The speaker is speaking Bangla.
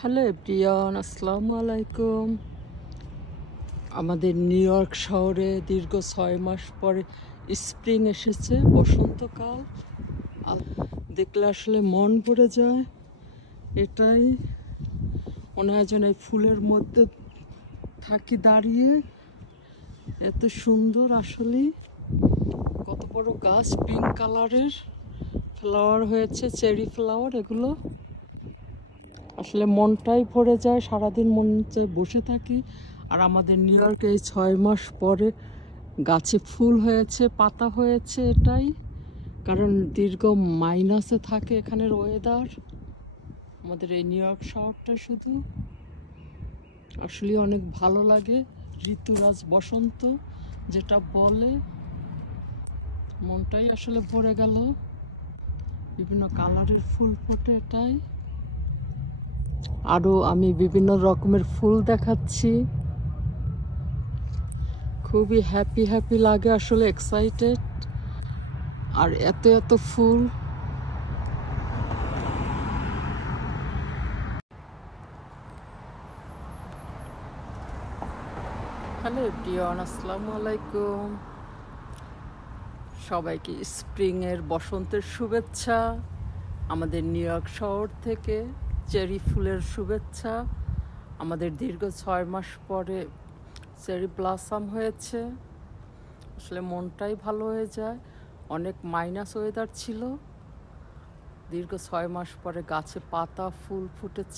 হ্যালো এভরিওয়ান, আসসালামু আলাইকুম। আমাদের নিউ ইয়র্ক শহরে দীর্ঘ 6 মাস পরে স্প্রিং এসেছে, বসন্তকাল। দেখলে আসলে মন ভরে যায়। এটাই মনে হয় যেন এই ফুলের মধ্যে থাকি দাঁড়িয়ে। এত সুন্দর আসলে, কত বড় গাছ, পিঙ্ক কালারের ফ্লাওয়ার হয়েছে, চেরি ফ্লাওয়ার। এগুলো আসলে মনটাই ভরে যায়, সারাদিন মন চায় বসে থাকি। আর আমাদের নিউ ইয়র্কে এই 6 মাস পরে গাছে ফুল হয়েছে, পাতা হয়েছে। এটাই কারণ দীর্ঘ মাইনাসে থাকে এখানের ওয়েদার। আমাদের এই নিউ ইয়র্ক শহরটা শুধু আসলে অনেক ভালো লাগে। ঋতুরাজ বসন্ত যেটা বলে, মনটাই আসলে ভরে গেল। বিভিন্ন কালারের ফুল ফোটে। এটাই আরও আমি বিভিন্ন রকমের ফুল দেখাচ্ছি। খুবই হ্যাপি হ্যাপি লাগে আসলে, এক্সাইটেড। আর এত এত ফুল। হ্যালো এভরিওয়ান, আসসালামু আলাইকুম। সবাইকে স্প্রিংয়ের, বসন্তের শুভেচ্ছা। আমাদের নিউ ইয়র্ক শহর থেকে চেরি ফুলের শুভেচ্ছা। আমাদের দীর্ঘ 6 মাস পরে চেরি ব্লাসম হয়েছে। আসলে মনটাই ভালো হয়ে যায়। অনেক মাইনাস ওয়েদার ছিল, দীর্ঘ 6 মাস পরে গাছে পাতা ফুল ফুটেছে।